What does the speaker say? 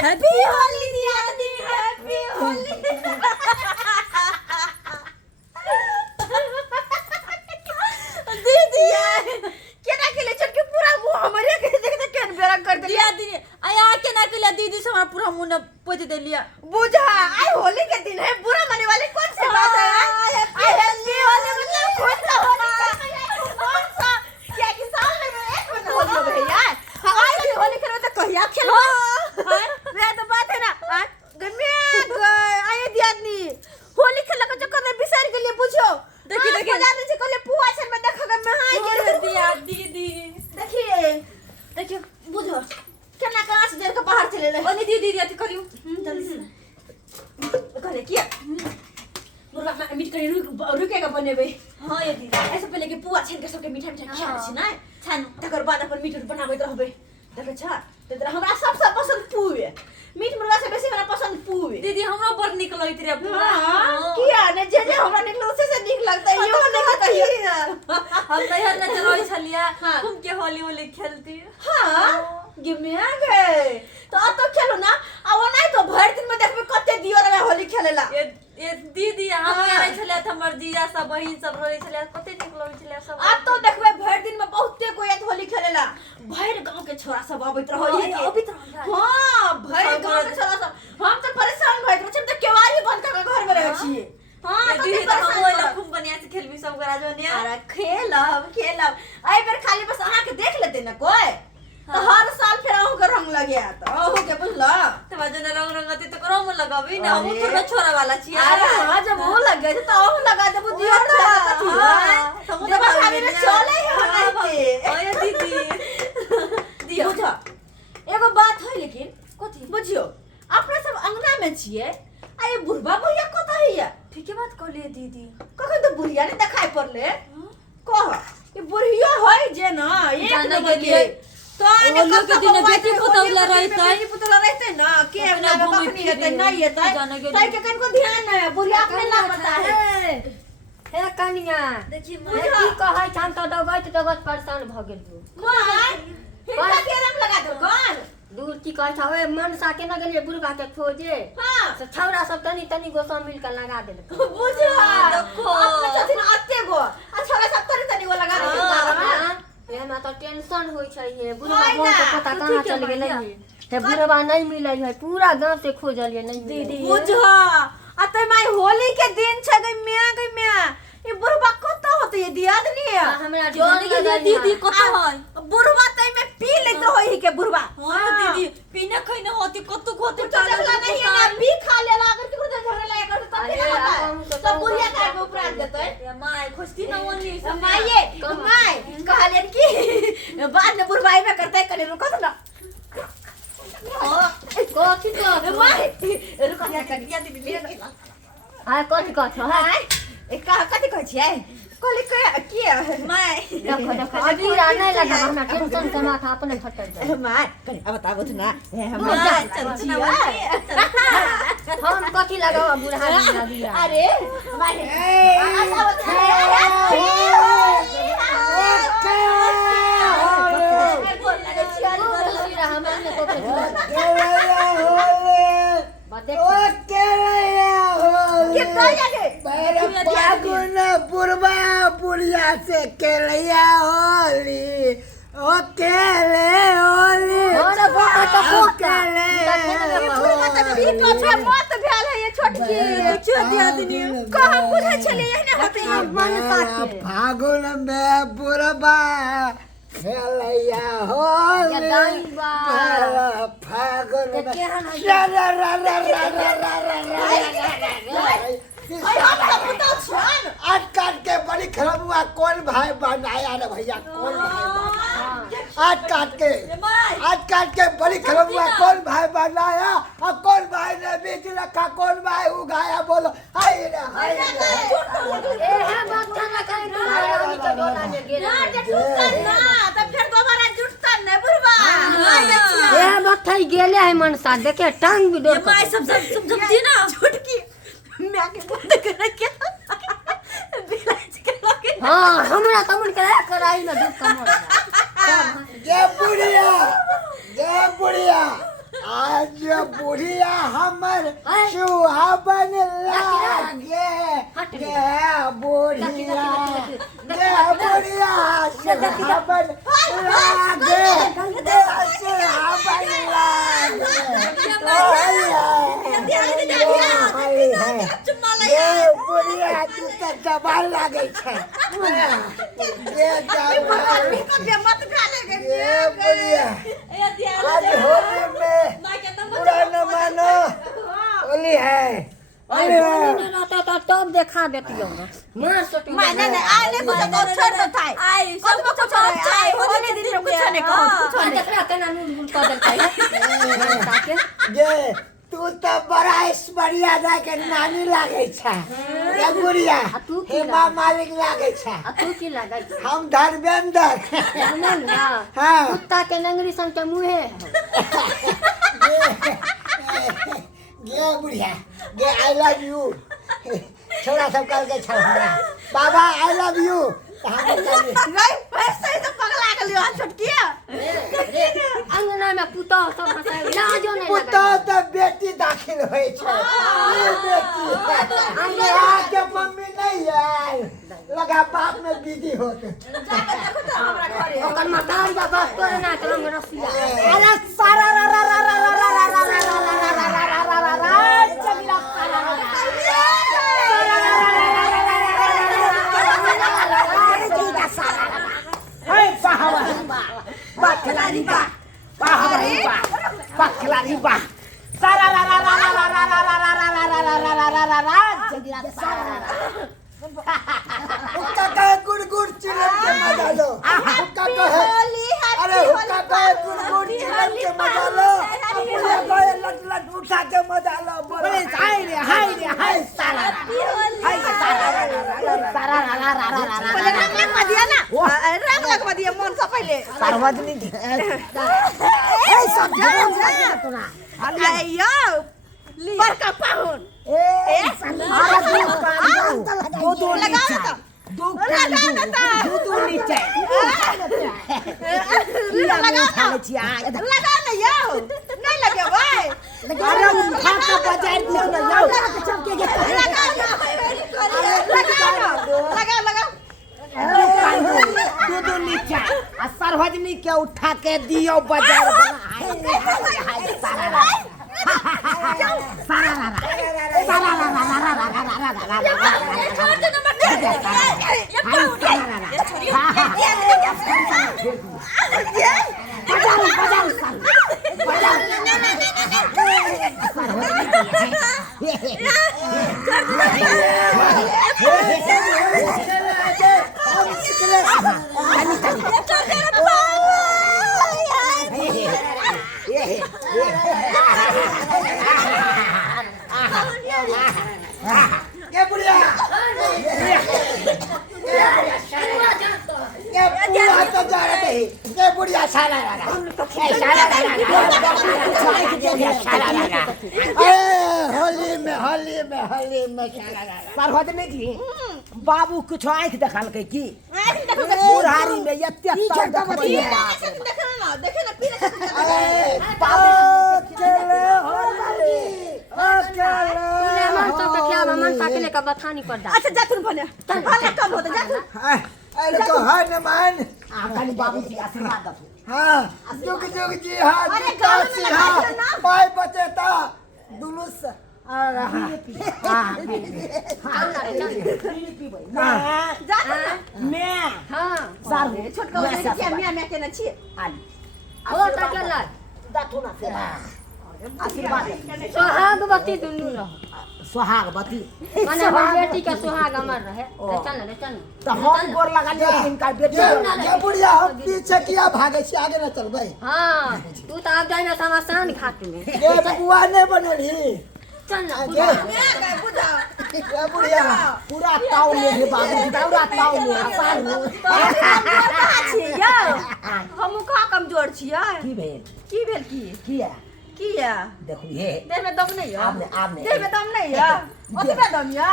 Happy Holi दीदी, happy Holi. दीदी केना केले छोटके पूरा मुंह हमरे के देख केन बेरा कर दिया दीदी। आया केना केले दीदी से हमारा पूरा मुंह न पोत दे लिया। बुझा आई होली के दिन है, बुरा माने वाली कौन सी बात है? आई हैप्पी होली मतलब कौन सा होली? कौन सा क्या कि साल में एक बार होली हो भैया। आई भी होली खेलो तो कहिया खेलो। हां वे तो बात है ना। गमे आए दियादनी होली खेला के चक्कर में बिसर गेलिए बुझो। देखिए देखिए जाने से कहले पुआ से में देखा मैं आई गेल दिया दीदी। देखिए देखिए बुझो केना कहां से देर के बाहर चले ले। ओनी दीदी अति करियो जल्दी से कहले किया मुर्गा में मीट करी रुकेगा बनेबे। हां ये दीदी ऐसे पहले के पुआ छेन के सबके मीठा मीठा खिया छी ना छान तकर बाद अपन मीट बनाबैत रहबे। देखे छ त हमरा सबसे पसंद पुए, मीट मुर्गा से बेसी हमरा पसंद पुए। दीदी हमरा बड़ निक लगैत रे पुआ। किया ने जे हमरा निक लगे से निक लगता है। यो नहीं कहिए हम नहर न चलई छलिया घूम के होली होली खेलती। हां गिमे आ गए तो अब तो खेलो ना। अब नहीं तो भर दिन में देखबे कते दियो रे होली खेलेला। ये दीदी हम आए छले त हमर जीजा सब बहिन सब रोई छले कते निक लगै छले सब। अब तो देखबे भर दिन में बहुते कोई होली खेलेला। भर गांव के छोरा सब आबैत रहै के अबित रहै। हां भर गांव के छोरा सब हम तो परेशान भइल हम तो केवाड़ी बंद कर घर में रहै छिए। हां दीदी तो हम ओला खूब बढ़िया से खेलबी सब करा जोनिया। अरे खेलब आई बेर खाली बस अहा के देख लेते ना कोई तो हर साल फिर आहू के रंग लगे तो आहू के बुझला तो वजन रंग रंगती तो करो हम लगाबी ना। हम तो छोरा वाला छी। अरे हां जब वो लग गए तो आहू लगा देबो दियो कथि है हम तो भाभी ने चले ही होते। ओए दीदी दियो बुझा एगो बात है लेकिन कथि बुझियो अपना सब अंगना में छिए आ ये बुढ़बा बुढ़िया कत है? ठीके बात कहले दीदी। कखन तो बुढ़िया ने देखाई पड़ले कह ये बुढ़िया है जे ना एक नंबर के तो होली के दिन बेटी पुतौला रहते ना के अपना कखनी हेतै नहीं हेतै तै के कनको ध्यान नहीं है। बुढ़िया अपने ना पता है। हे कनिया देखिए की कहै छन त दगत परेशान भ गेल तू। कौन हिनका के रंग लगा दो कौन दूर की कहै छ ओए मनसा के न गेलिए बुढ़वा के खोजे। हां से छौरा सब तनी गोसा मिल के लगा देलक। बुझा देखो अपने छथिन अत्ते गो आ छोरा सब तनी गो लगा दे। एमा तो टेंशन होई छै हे बुढ़वा गांव के पता कहां चल गेलै हे बुढ़वा नहीं मिलै है पूरा गांव से खोजलिए नहीं दीदी। बुझा अते माय होली के दिन छ गई मिया ये बुढ़वा कत होते ये दियादनी है हमरा जान के दीदी कत है बुढ़वा तई में पी लेत होई के बुढ़वा। हां दीदी पीने खइने होती कत होते चला नहीं है ना पी खा लेला अगर केकरो झगड़ा लगा कर तब फिर होता सब बुढ़िया का उपरांत देतै माय खोजती न ओनी माये माय कहलेन की बाद में बुढ़वाई में करते करे रुको ना। कथि तो माय रुको ना कर दिया दीदी ले हां कथि कह छ हां कथि कहै छियै कहले के माय देखो अभी नहीं लगा हमरा टेंशन से माथा अपने फटक जाए। माय कनी अब बताबो त ना हम चल छियै हम कथि लगाओ बुढ़ा दिया। अरे माय बुढ़वा बुढ़िया से केलिया होली ओ केले होली केले पीटो छ मत भेल है ये छोटकी दियादनी कहां बुझै छले एहने होते मनसा के फागुन में बुढ़वा केलिया होली फागुन आज काट के बड़ी खराब हुआ कौन भाई बनाया रे भैया कौन भाई आज काट के बड़ी खराब हुआ कौन भाई बनाया और कौन भाई ने बीच रखा कौन भाई उगाया बोलो हाय रे ए है बात ना कहीं तो डोला में गेला जे टूटता ना तब फिर दोबारा जुटता न बुढ़वा। ए मथई गेले है मनसा देखे टांग भी डोल माय सब दी ना छोटकी मैं के बंद कर के बिलाज के लगे। हां हमरा तमन के कराई ना दुख कमर जय बुढ़िया आज बुढ़िया हमर सुहावन लागे गे बुढ़िया गे बुढ़िया सुहावन लागे गे सुहावन लागे बुढ़िया तू तो जबान लागे छे गे जबान मत खा ले बुढ़िया आज होली में पूरा न मानो होली है तब देखा देती हो मां सोटी माने नहीं आने को तो छोड़ दो थाई आई सब को कुछ आई होली दिन में कुछ नहीं कहो कुछ नहीं देखना केना नून कर देता है ये तू तो बड़ा ऐश्वर्या दा के नानी लागे छा ये बुढ़िया हेमा मालिक लागे छा तू की लागै हम धर्मेंद्र हां कुत्ता के नंगरी सन के मुंहे ये बुढ़िया ये आई लव यू छोरा सब कल के छोड़ा बाबा आई लव यू नहीं पैसे तो पगला के लियो छोटकिया अंगना में पुता सब हंसाई लाजो नहीं पुता तो बेटी दाखिल होई छै ये बेटी आगे आके मम्मी नहीं यार लगा बाप में बिजी होते जाके देखो तो हमरा घरे ओकर मतार जा बस तोरे ना करम रसिया अरे सारा रा रा रा रा रा रा रा रा चगला Bakhlari ba, bakhlari ba, sara ra ra ra ra ra ra ra ra ra ra ra ra ra ra ra ra, jadi sara. Hukka ka good good chilan ke मजा लो, hukka ka है, अरे hukka का good good चिलन के मजा लो, अपने को लट लट उठा के मजा लो, बोले हाय सारा, हाय सारा रा रा रा रा रा रा. पहिले रंग मदिया ना रंग लग मदिया मन से पहिले सार्वजनिक ए सब तोरा आयो बड़का पाहुन ए सारा दो नीचे दो नीचे लगा ना यो नहीं लगे भाई अरे उठा के बाजार में ना जाओ लगा दो नीचे आ सार्वजनिक के उठा के दियो बाजार ये बुढ़िया ये बुढ़िया तो जा रहे ये बुढ़िया साला लगा होली में सार्वजनिक जी बाबू कुछ आंख देखल के की बुढ़ारी में एते देखे ना पीले का बथानी कर दा अच्छा जा तुम भले भले कम होता जा तुम अरे तो हर न मान खाली बाबू जी आशीर्वाद दो हां जुग जुग जी हां अरे गाल में लगा ना पाए बचेता दुलुस जा मैं हां सारे छोटका वाला के मैं के न छी ओ तकला दाथु ना से आशीर्वाद सोहागवती दुनू रह सुहागवती माने हमर बेटी का सुहाग अमर रहे चल तो हम गोर लगा लिए इनका बेटी ये बुढ़िया हम पीछे किया भागे छी आगे न चलबै हां तू तो अब जाई ना समासान घाट में ये बुआ ने बनली चल ना ये बुझा ये बुढ़िया पूरा ताव में है बाबू पूरा ताव में आसार में छियै हम का कमजोर छियै की भेल किया देखो ये देह में दम नहीं है आपने देह में दम नहीं है ओतबे दम है